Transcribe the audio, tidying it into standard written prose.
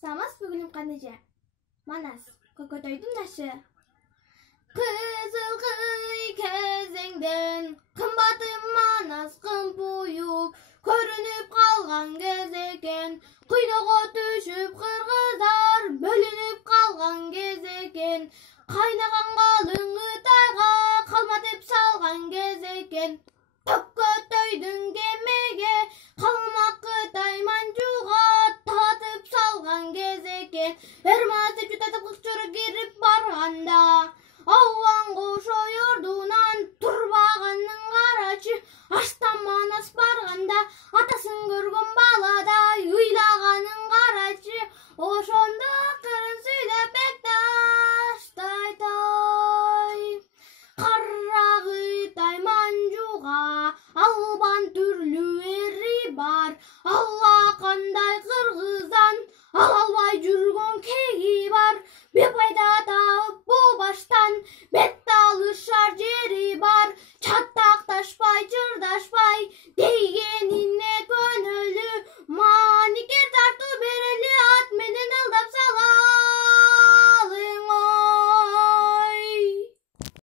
Самас бүгүнүм канеже. Манас, көкөтөйдүн ташы. Кызыл кый кезеңден кымбатым манас кымпуюп көрүнүп калган кез экен. Кыйноого түшүп кыргыздар бөлүнүп калган кез экен. Кайнаган калың Ытайга калматып салган кез экен. Көкөтөйдүн кемеге калмак Кытай манжуга татып салган кез экен. Эрмасы чутатып кычырып кирип барганда